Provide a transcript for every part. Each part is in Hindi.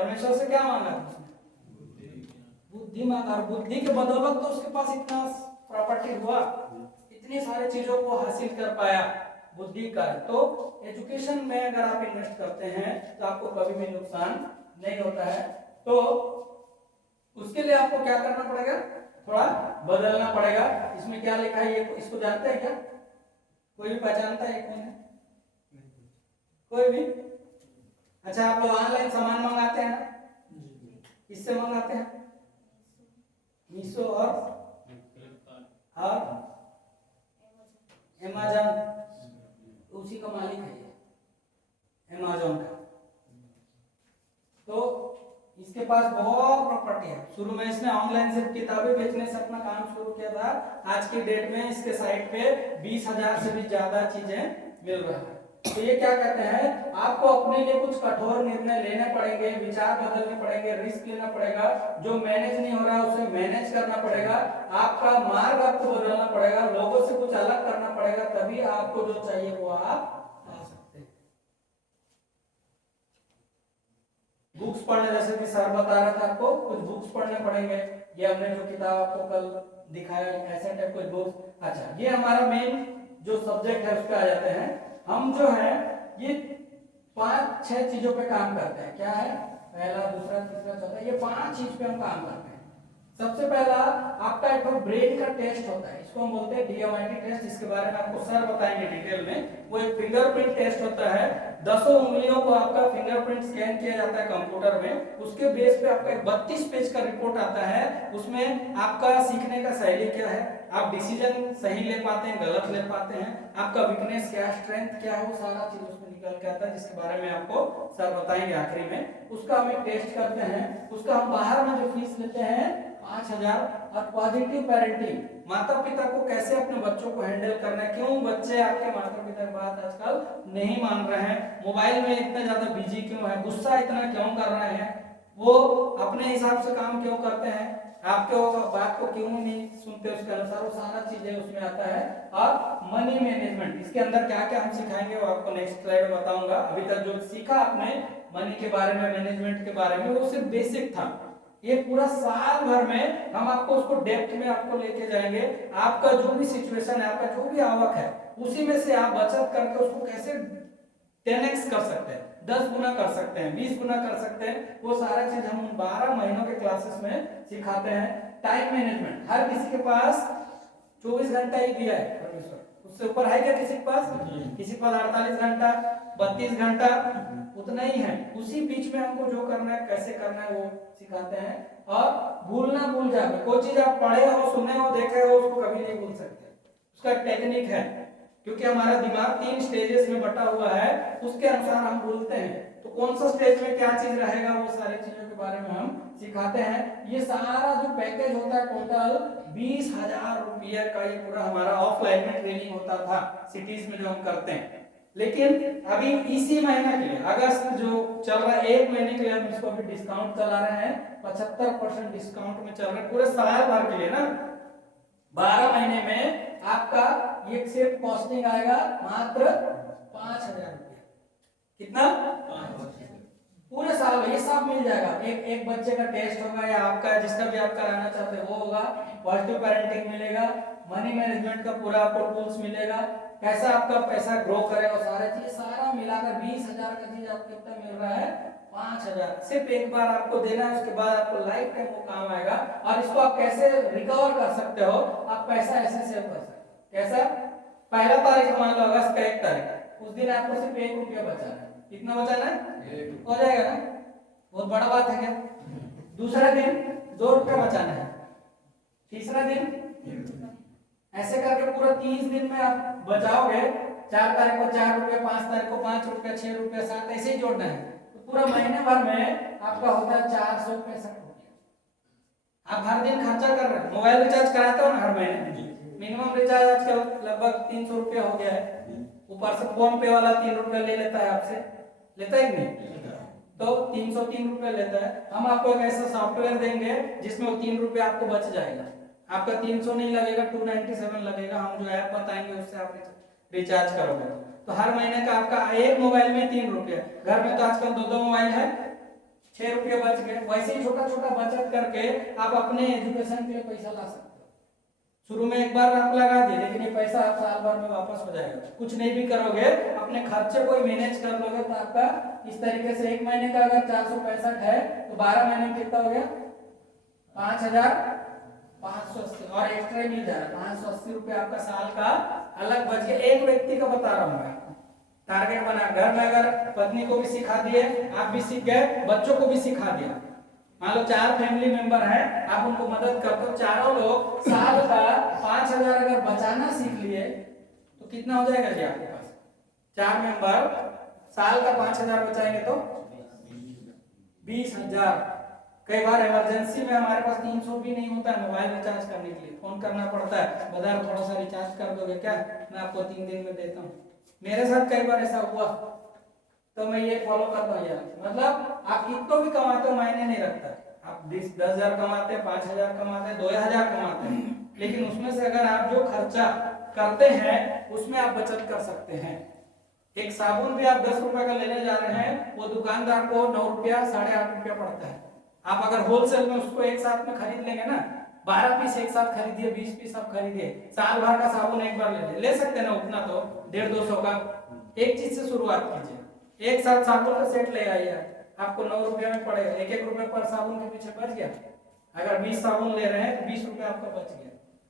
परमेश्वर से क्या मांगा था उसने? बुद्धि मांगा, और बुद्धि के बदौलत तो उसके पास इतना प्रॉपर्टी हुआ, इतनी सारी चीजों को हासिल कर पाया बुद्धि का। तो एजुकेशन में अगर आप इन्वेस्ट करते हैं तो आपको कभी भी नुकसान नहीं होता है। तो उसके लिए आपको क्या करना पड़ेगा, थोड़ा बदलना पड़ेगा। इसमें क्या लिखा है ये इसको जानते हैं क्या? कोई भी पहचानता है कौन है? कोई भी? अच्छा, आप लोग ऑनलाइन सामान मंगाते हैं ना, किससे मंगाते हैं? मीशो और अमेज़न, उसी का मालिक है ये अमेज़न का। तो इसके पास बहुत प्रॉपर्टी है। शुरू में इसने ऑनलाइन से किताबें बेचने से अपना काम शुरू किया था। आज की डेट में इसके साइट पे 20,000 से भी ज्यादा चीजें मिल रहा है। तो ये क्या कहते हैं, आपको अपने लिए कुछ कठोर निर्णय लेने पड़ेंगे, विचार बदलने पड़ेंगे, रिस्क लेना पड़ेगा। जो मैनेज नहीं हो रहा उसे मैनेज करना पड़ेगा। आपका मार्ग आपको बदलना पड़ेगा, लोगों से कुछ अलग करना पड़ेगा, तभी आपको जो चाहिए वो आप पा सकते हैं। बुक्स पढ़ने, जैसे कि सर बता रहा था आपको कुछ बुक्स पढ़ने पड़ेंगे। ये हमने जो किताब आपको कल दिखाया ऐसे टाइप कुछ बुक्स। अच्छा, ये हमारा मेन जो सब्जेक्ट है उस पे आ जाते हैं। हम जो है ये 5-6 चीजों पे काम करते हैं। क्या है? पहला, दूसरा, तीसरा, चौथा, ये 5 चीज पे हम काम करते हैं। सबसे पहला आपका एक ब्रेन का टेस्ट होता है, इसको हम बोलते हैं DMIT टेस्ट। इसके बारे में आपको सर बताएंगे डिटेल में। वो एक फिंगरप्रिंट टेस्ट होता है। 10 उंगलियों को आपका फिंगरप्रिंट स्कैन किया जाता है कंप्यूटर में। उसके बेस पे आपका 32 पेज का रिपोर्ट आता है। उसमें आपका सीखने का शैली क्या है, आप डिसीजन सही ले पाते हैं, गलत ले पाते हैं, आपका वीकनेस क्या है, स्ट्रेंथ क्या है, वो सारा चीज उसमें निकल के आता है, जिसके बारे में आपको सर बताएंगे आखिरी में। उसका हम एक टेस्ट करते हैं। उसका हम बाहर में जो फीस लेते हैं 5,000। और पॉजिटिव पेरेंटिंग, माता पिता को कैसे अपने बच्चों को हैंडल करना है। क्यों बच्चे आपके माता पिता की बात आजकल नहीं मान रहे हैं, मोबाइल में इतना ज्यादा बिजी क्यों है, गुस्सा इतना क्यों कर रहे हैं, वो अपने हिसाब से काम क्यों करते हैं, आपके बात को क्यों नहीं सुनते उसके अनुसार, वो सारा चीजें उसमें आता है। और मनी मैनेजमेंट, इसके अंदर क्या क्या हम सिखाएंगे वो आपको नेक्स्ट स्लाइड में बताऊंगा। अभी तक जो सीखा आपने मनी के बारे में, मैनेजमेंट के बारे में, वो सिर्फ बेसिक था। ये पूरा साल भर में हम आपको उसको डेप्थ में आपको लेके जाएंगे। आपका जो भी सिचुएशन है, आपका जो भी आवक है, उसी में से आप बचत करके उसको कैसे 10x कर सकते हैं, 10 गुना कर सकते हैं, 20 गुना कर सकते हैं, वो सारा चीज हम 12 महीनों के क्लासेस में सिखाते हैं। टाइम मैनेजमेंट, हर किसी के पास 24 घंटा ही दिया है परमेश्वर, उससे ऊपर है क्या किसी के पास? किसी के पास 48 घंटा, 32 घंटा, उतना ही है। उसी बीच में हमको जो करना है, कैसे करना है, वो सिखाते हैं। और भूलना भूल जाओगे, कोई चीज आप पढ़े हो, सुने हो, देखे हो, उसको कभी नहीं भूल सकते। उसका टेक्निक है, क्योंकि हमारा दिमाग 3 स्टेजेस में बटा हुआ है, उसके अनुसार हम भूलते हैं। तो कौन सा स्टेज में क्या चीज रहेगा, वो सारी चीजों के बारे में हम सिखाते हैं। ये सारा जो पैकेज होता है टोटल 20,000 रुपये का, ये पूरा हमारा ऑफलाइन में ट्रेनिंग होता था सिटीज में जो हम करते हैं। लेकिन अभी इसी महीना के लिए, अगस्त जो चल रहा है, 1 महीने के लिए हम इसको अभी डिस्काउंट चला रहे हैं। 75% डिस्काउंट में चल रहा है पूरे साल भर के लिए ना। 12 महीने में आपका ये सिर्फ कॉस्टिंग आएगा मात्र 5,000 रुपया। कितना? पूरे साल में ये सब मिल जाएगा। एक बच्चे का टेस्ट होगा, या आपका जिसका भी आप कराना चाहते हैं वो होगा। पॉजिटिव पेरेंटिंग मिलेगा, मनी मैनेजमेंट का पूरा आपको टूल्स मिलेगा, कैसा आपका पैसा ग्रो करेगा, सारे चीज सारा मिलाकर 20,000 का चीज आपको कितना मिल रहा है? 5,000। सिर्फ एक बार आपको देना है, उसके बाद आपको लाइफ टाइम वो काम आएगा। और इसको आप कैसे रिकवर कर सकते हो, आप पैसा ऐसे सेव कर सकते हो। कैसा? पहला तारीख मान लो अगस्त का 1 तारीख, उस दिन आपको सिर्फ 1 रुपया बचाना है। कितना बचाना है? हो जाएगा ना? बहुत बड़ा बात है क्या? दूसरा दिन 2 रुपया बचाना है, तीसरा दिन, ऐसे करके पूरा 30 दिन में आप बचाओगे। 4 तारीख को 4 रुपया, 5 तारीख को 5 रुपया, 6 रुपया, 7, ऐसे ही जोड़ना है। तो पूरा महीने भर में आपका होता है 465 रुपया। आप हर दिन खर्चा कर रहे हैं। मोबाइल रिचार्ज कराते हो ना हर महीने, मिनिमम रिचार्ज आजकल लगभग 300 रुपया हो गया है। ऊपर से फोन पे वाला 3 रुपया ले लेता है आपसे, लेता है कि नहीं? तो 303 रुपया लेता है। हम आपको एक ऐसा सॉफ्टवेयर देंगे जिसमें वो 3 रुपया आपको बच जाएगा। आपका 300 नहीं लगेगा, 297 लगेगा। हम जो ऐप बताएंगे उससे आप रिचार्ज करोगे तो हर महीने का आपका एक मोबाइल में 3 रुपया। घर में तो आजकल 2 मोबाइल है, ₹6 बच गए। वैसे ही छोटा छोटा बचत करके आप अपने एजुकेशन के लिए पैसा ला सकते हो। शुरू में एक बार आप लगा दिए, लेकिन ये पैसा आप साल भर में वापस हो जाएगा। कुछ नहीं भी करोगे, अपने खर्चे को मैनेज कर लोगे तो आपका इस तरीके से एक महीने का अगर 465 है तो 12 महीने में कितना हो गया? 5580 और एक्स्ट्रा मिल जा रहा है। 580 रुपये आपका साल का अलग बच गया। एक व्यक्ति का बता रहा हूँ मैं, टारगेट बना। घर में अगर पत्नी को भी सिखा दिए, आप भी सीख गए, बच्चों को भी सिखा दिया। मान लो 4 फैमिली मेंबर है, आप उनको मदद कर दो, चारों लोग साल का 5000 अगर बचाना सीख लिए तो कितना हो जाएगा जी आपके पास? 4 मेंबर साल का 5000 बचाएंगे तो 20000। कई बार इमरजेंसी में हमारे पास 300 भी नहीं होता है मोबाइल रिचार्ज करने के लिए, फोन करना पड़ता है, बाजार थोड़ा सा रिचार्ज कर दोगे क्या, मैं आपको 3 दिन में देता हूँ। मेरे साथ कई बार ऐसा हुआ, तो मैं ये फॉलो करता हूँ यार। मतलब आप कितना भी कमाते हो मायने नहीं रखता, आप 10,000 कमाते हैं, 5000 कमाते हैं, 2000 कमाते हैं, लेकिन उसमें से अगर आप जो खर्चा करते हैं उसमें आप बचत कर सकते हैं। एक साबुन भी आप 10 रुपए का लेने जा रहे हैं, वो दुकानदार को 9 रुपया 8.5 रुपया पड़ता है। आप अगर होलसेल में उसको एक साथ में खरीद लेंगे ना, 12 पीस एक साथ खरीदिए, 20 पीस आप खरीदिए, साल भर का साबुन एक बार ले सकते ना, उतना तो 150-200 का। एक चीज से शुरुआत कीजिए, एक साथ साबुन का सेट ले आइए, आपको 9 रुपया में पड़ेगा, 1-1 रुपये पर साबुन के पीछे बच गया। अगर 20 साबुन ले रहे हैं तो 20 रुपये आपका बच गया।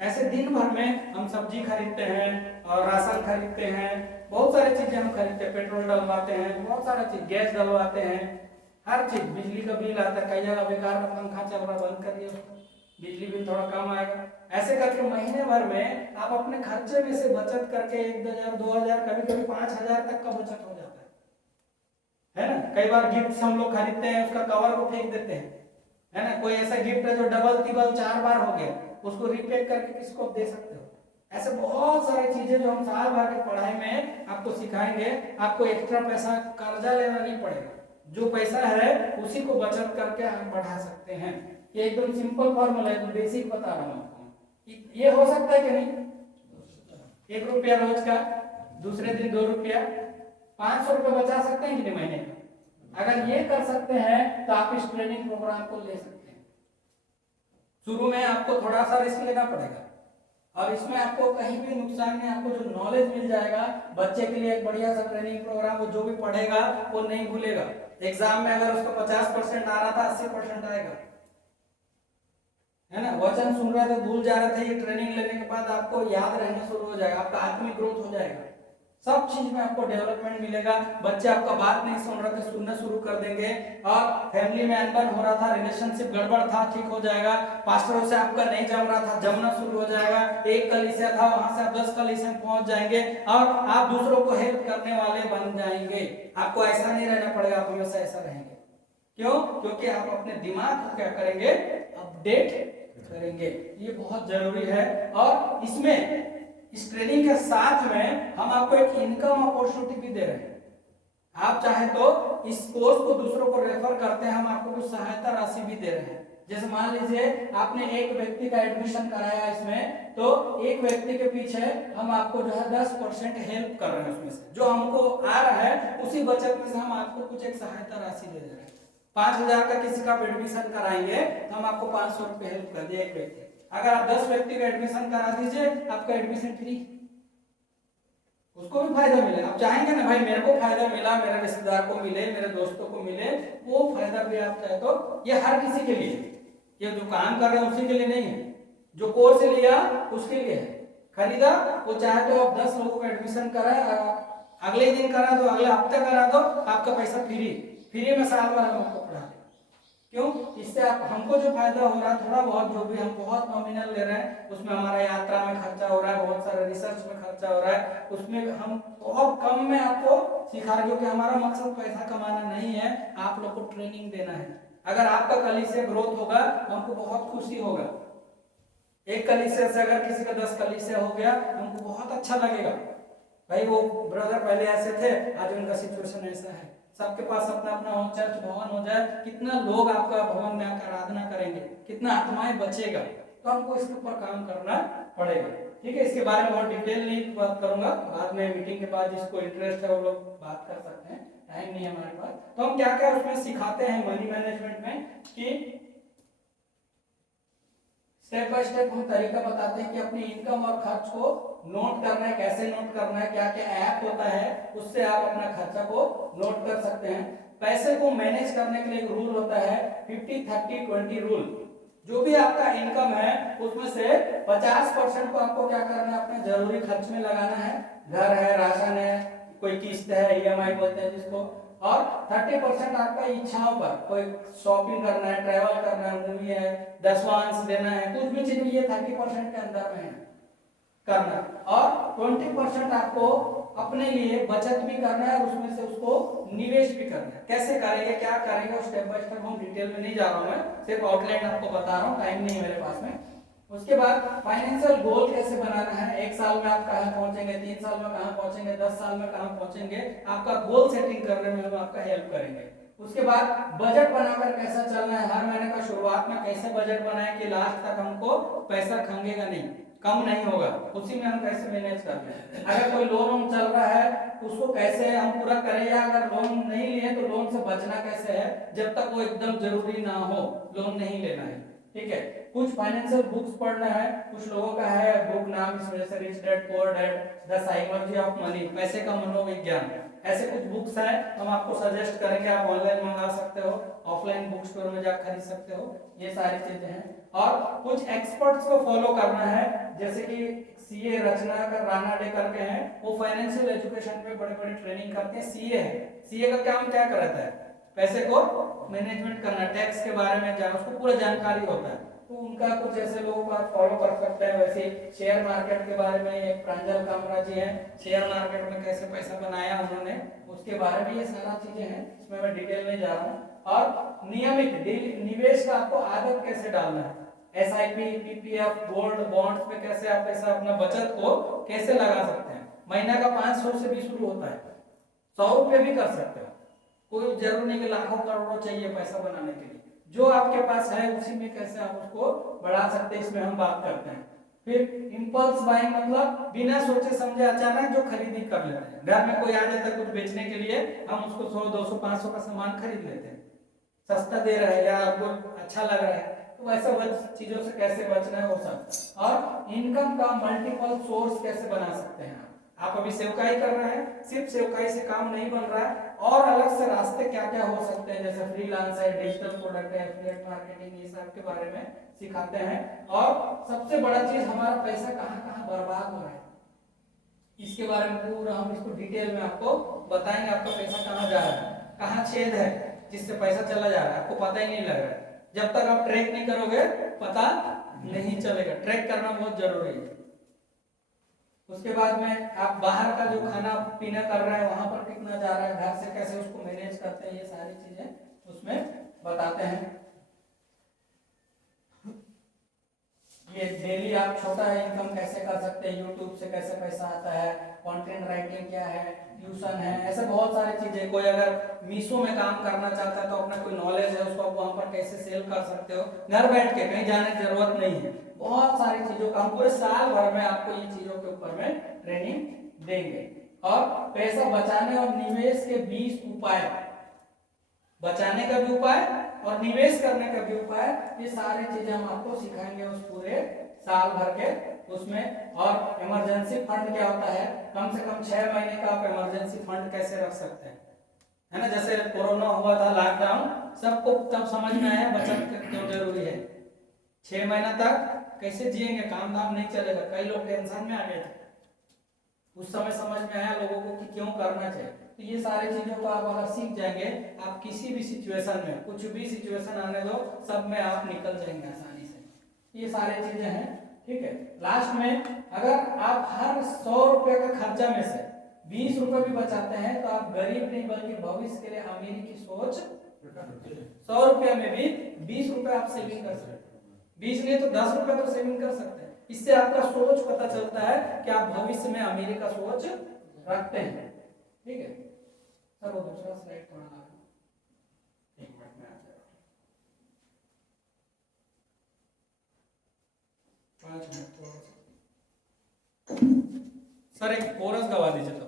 ऐसे दिन भर में हम सब्जी खरीदते हैं और राशन खरीदते हैं, बहुत सारी चीजें हम खरीदते हैं, पेट्रोल डलवाते हैं, बहुत सारा चीज, गैस डलवाते हैं, हर चीज, बिजली का बिल आता है, कई जगह बेकार का पंखा चल रहा, बंद करिए, बिजली बिल थोड़ा कम आएगा। ऐसे करके महीने भर में आप अपने खर्चे में से बचत करके 1000, 2000, कभी कभी 5000 तक का बचत हो जाता है ना। कई बार गिफ्ट हम लोग खरीदते हैं, उसका कवर को फेंक देते हैं, है ना। कोई ऐसा गिफ्ट है जो डबल तिबल 4 बार हो गया, उसको रिपेक करके किसको दे सकते हो। ऐसे बहुत सारी चीजें जो हम साल भर की पढ़ाई में आपको सिखाएंगे, आपको एक्स्ट्रा पैसा कर्जा लेना नहीं पड़ेगा, जो पैसा है उसी को बचत करके आप बढ़ा सकते हैं। ये एकदम सिंपल फॉर्मूला है, तो बेसिक बता रहा हूं आपको। ये हो सकता है कि नहीं? 1 रुपया रोज का, दूसरे दिन 2 रुपया, 500 रुपये बचा सकते हैं कि नहीं महीने में? अगर ये कर सकते हैं तो आप इस ट्रेनिंग प्रोग्राम को ले सकते हैं। शुरू में आपको थोड़ा सा रिस्क लेना पड़ेगा और इसमें आपको कहीं भी नुकसान नहीं, आपको जो नॉलेज मिल जाएगा, बच्चे के लिए एक बढ़िया सा ट्रेनिंग प्रोग्राम, वो जो भी पढ़ेगा वो नहीं भूलेगा। एग्जाम में अगर उसको 50% आ रहा था, 80% आएगा, है ना। वचन सुन रहे थे, भूल जा रहे थे, ये ट्रेनिंग लेने के बाद आपको याद रहना शुरू हो जाएगा, आपका आत्मिक ग्रोथ हो जाएगा, सब चीज में आपको डेवलपमेंट मिलेगा। बच्चे आपका बात नहीं सुन रहे थे, सुनना शुरू कर देंगे, और फैमिली में अनबन हो रहा था, रिलेशनशिप गड़बड़ था, ठीक हो जाएगा। पास्टरों से आपका नहीं जम रहा था, जमना शुरू हो जाएगा। एक कलीसिया था, वहां से आप 10 कलीसिया में पहुंच जाएंगे और आप दूसरों को हेल्प करने वाले बन जाएंगे। आपको ऐसा नहीं रहना पड़ेगा, आप हमेशा ऐसा रहेंगे। क्यों? क्योंकि आप अपने दिमाग को क्या करेंगे? अपडेट करेंगे। ये बहुत जरूरी है। और इसमें इस ट्रेनिंग के साथ में हम आपको एक इनकम अपॉर्चुनिटी भी दे रहे हैं। आप चाहे तो इस कोर्स को दूसरों को रेफर करते हैं, हम आपको कुछ सहायता राशि भी दे रहे हैं। जैसे मान लीजिए आपने एक व्यक्ति का एडमिशन कराया इसमें, तो एक व्यक्ति के पीछे हम आपको जो है 10% हेल्प कर रहे हैं। उसमें से जो हमको आ रहा है उसी बचत में से हम आपको कुछ एक सहायता राशि दे रहे हैं। 5000 का किसी का एडमिशन कराएंगे तो हम आपको 500 रुपये हेल्प कर दिए एक व्यक्ति। अगर आप 10 व्यक्ति का एडमिशन करा दीजिए, आपका एडमिशन फ्री, उसको भी फायदा मिले। आप चाहेंगे ना भाई मेरे को फायदा मिला, मेरे रिश्तेदार को मिले, मेरे दोस्तों को मिले, वो फायदा भी आप चाहे तो। ये हर किसी के लिए, ये जो काम कर रहे हैं उसी के लिए नहीं है, जो कोर्स लिया उसके लिए है। खरीदा, वो चाहे तो आप 10 लोगों का एडमिशन कराए, अगले दिन करा दो, अगले हफ्ते करा दो, आपका पैसा फ्री में साल भर हम आपको पढ़ा दें। क्यों? इससे आप हमको जो फायदा हो रहा है, थोड़ा बहुत जो भी हम बहुत नॉमिनल ले रहे हैं, उसमें हमारा यात्रा में खर्चा हो रहा है, बहुत सारे रिसर्च में खर्चा हो रहा है, उसमें हम बहुत कम में आपको सिखा रहे, क्योंकि हमारा मकसद पैसा कमाना नहीं है, आप लोग को ट्रेनिंग देना है। अगर आपका कलीसिया ग्रोथ होगा हमको बहुत खुशी होगा। एक कलीसिया से अगर किसी का 10 कलीसिया हो गया, हमको बहुत अच्छा लगेगा। भाई वो ब्रदर पहले ऐसे थे, आज उनका सिचुएशन ऐसा है। सबके पास अपना अपना चर्च भवन हो जाए, कितना लोग आपका भवन में आकर आराधना करेंगे, कितना आत्माएं बचेगा। तो हमको इसके ऊपर काम करना पड़ेगा। ठीक है, इसके बारे में बहुत डिटेल नहीं बात करूंगा, बाद में मीटिंग के बाद जिसको इंटरेस्ट है वो लोग बात कर सकते हैं। टाइम नहीं है हमारे पास। तो हम क्या क्या उसमें सिखाते हैं मनी मैनेजमेंट में कि स्टेप बाय स्टेप हम तरीका बताते हैं कि अपनी इनकम और खर्च को नोट करना है, कैसे नोट करना है, क्या क्या ऐप होता है उससे आप अपना खर्चा को नोट कर सकते हैं। पैसे को मैनेज करने के लिए एक रूल होता है 50-30-20 रूल। जो भी आपका इनकम है उसमें से 50% को आपको क्या करना है, अपने जरूरी खर्च में लगाना है। घर है, राशन है, कोई किस्त है, ईएमआई बोलते हैं जिसको, और 30% आपका इच्छाओं पर, कोई शॉपिंग करना है, ट्रैवल करना है, मूवी है, दसवांश देना है, कुछ भी चीज ये 30% के अंदर में है करना। और 20% आपको अपने लिए बचत भी करना है और उसमें से उसको निवेश भी करना है। कैसे करेंगे, क्या करेंगे, स्टेप बाय स्टेप हम डिटेल में नहीं जा रहा हूं, मैं सिर्फ आउटलाइन आपको बता रहा हूं, टाइम नहीं है मेरे पास में। उसके बाद फाइनेंशियल गोल कैसे बनाना है, 1 साल में आप कहां पहुंचेंगे, 3 साल में कहां पहुंचेंगे, 10 साल में कहां पहुंचेंगे, आपका गोल सेटिंग करने में हम आपका हेल्प करेंगे। उसके बाद बजट बनाकर कैसा चलना है, हर महीने का शुरुआत में कैसे बजट बनाएं कि लास्ट तक हमको पैसा खंगेगा नहीं, कम नहीं होगा, उसी में हम कैसे मैनेज कर लें। अगर कोई लोन चल रहा है उसको कैसे हम पूरा करें, या अगर लोन नहीं लिए तो लोन से बचना कैसे है, जब तक वो एकदम जरूरी ना हो लोन नहीं लेना है। ठीक है, कुछ फाइनेंशियल बुक्स पढ़ना है, कुछ लोगों का है बुक नाम इस वजह से rich dad poor dad, the psychology of money, पैसे का मनोविज्ञान, ऐसे कुछ बुक्स हैं हम आपको सजेस्ट करेंगे। आप ऑनलाइन मंगा सकते हो, ऑफलाइन बुक स्टोर में जाकर खरीद सकते हो, ये सारी चीजें हैं। और कुछ एक्सपर्ट्स को फॉलो करना है, जैसे कि सीए रचनाकर राणा डे करके हैं, वो फाइनेंशियल एजुकेशन पे बड़े बड़े ट्रेनिंग करते हैं। सीए है, सीए का काम क्या करता है, पैसे को मैनेजमेंट करना, टैक्स के बारे में जान, उसको पूरा जानकारी होता है। तो उनका कुछ ऐसे लोगों को आप फॉलो कर सकते हैं। वैसे शेयर मार्केट के बारे में एक प्रांजल कामरा जी हैं, शेयर मार्केट में कैसे पैसा बनाया उन्होंने, उसके बारे में ये सारा चीजें हैं, इसमें मैं डिटेल में जा रहा हूँ। और नियमित निवेश का आपको आदत कैसे डालना है, एसआईपी, पीपीएफ, गोल्ड, बॉन्ड्स पे कैसे आप पैसा अपना बचत को कैसे लगा सकते हैं। महीना का 500 से भी शुरू होता है, 100 रुपये भी कर सकते हो, कोई जरूर नहीं कि लाखों करोड़ों चाहिए पैसा बनाने के लिए। जो आपके पास है उसी में कैसे आप उसको बढ़ा सकते हैं, इसमें हम बात करते हैं। फिर इंपल्स बाइंग मतलब बिना सोचे समझे अचानक जो खरीदी कर लेते हैं। घर में कोई आ जाता है कुछ बेचने के लिए, हम उसको 100, 200, 500 का सामान खरीद लेते हैं, सस्ता दे रहा है या आपको अच्छा लग रहा है, तो वैसे चीजों से कैसे बचना है वो सब। और इनकम का मल्टीपल सोर्स कैसे बना सकते हैं। आप अभी सेवकाई कर रहे हैं, सिर्फ सेवकाई से काम नहीं बन रहा है, और अलग से रास्ते क्या क्या हो सकते हैं, जैसे फ्रीलांस है, डिजिटल प्रोडक्ट है, एफिलिएट मार्केटिंग, ये सब के बारे में सिखाते हैं। और सबसे बड़ा चीज हमारा पैसा कहाँ कहाँ बर्बाद हो रहा है, इसके बारे में पूरा हम इसको डिटेल में आपको बताएंगे। आपका पैसा कहाँ जा रहा है, कहाँ छेद है जिससे पैसा चला जा रहा है, आपको पता ही नहीं लग रहा है। जब तक आप ट्रैक नहीं करोगे पता नहीं चलेगा, ट्रैक करना बहुत जरूरी है। उसके बाद में आप बाहर का जो खाना पीना कर रहे हैं वहां पर कितना जा रहा है, घर से कैसे उसको मैनेज करते हैं, ये सारी चीजें उसमें बताते हैं। ये डेली आप छोटा इनकम कैसे कर सकते हैं, यूट्यूब से कैसे पैसा आता है, कंटेंट राइटिंग क्या है, ट्यूशन है, ऐसे बहुत सारी चीजें। कोई अगर मीशो में काम करना चाहता है तो अपना कोई नॉलेज है उसको आप वहां पर कैसे सेल कर सकते हो, घर बैठ के, कहीं जाने की जरूरत नहीं है। बहुत सारी चीजों का हम पूरे साल भर में आपको ये चीजों के ऊपर में ट्रेनिंग देंगे। और पैसा बचाने और निवेश के 20 उपाय, बचाने का भी उपाय और निवेश करने का भी उपाय, ये सारी चीजें हम आपको सिखाएंगे उस पूरे साल भर के उसमें। और इमरजेंसी फंड क्या होता है, कम से कम 6 महीने का आप इमरजेंसी फंड कैसे रख सकते हैं, है ना। जैसे कोरोना हुआ था, लॉकडाउन, सबको तब समझ में आया बचत क्यों जरूरी है। 6 महीना तक कैसे जिएंगे, काम धाम नहीं चलेगा, कई लोग टेंशन में आ गए थे, उस समय समझ में आया लोगों को कि क्यों करना चाहिए। तो ये सारी चीजों को आप अगर सीख जाएंगे, आप किसी भी सिचुएशन में, कुछ भी सिचुएशन आने दो, सब में आप निकल जाएंगे आसानी से। ये सारी चीजें हैं, ठीक है। लास्ट में अगर आप हर 100 रुपए का खर्चा में से 20 रुपए भी बचाते हैं तो आप गरीब नहीं बल्कि भविष्य के लिए अमीरी की सोच। 100 रुपया में भी 20 रुपए आप सेविंग कर सकते हैं, 20 नहीं तो 10 रुपए तो सेविंग कर सकते हैं। इससे आपका सोच पता चलता है कि आप भविष्य में अमीरी का सोच रखते हैं, ठीक है। सर वो दूसरा स्लाइड थोड़ा ला, 1 मिनट में आ जाएगा, 5 मिनट। सर एक कोरस गवा दीजिए तो।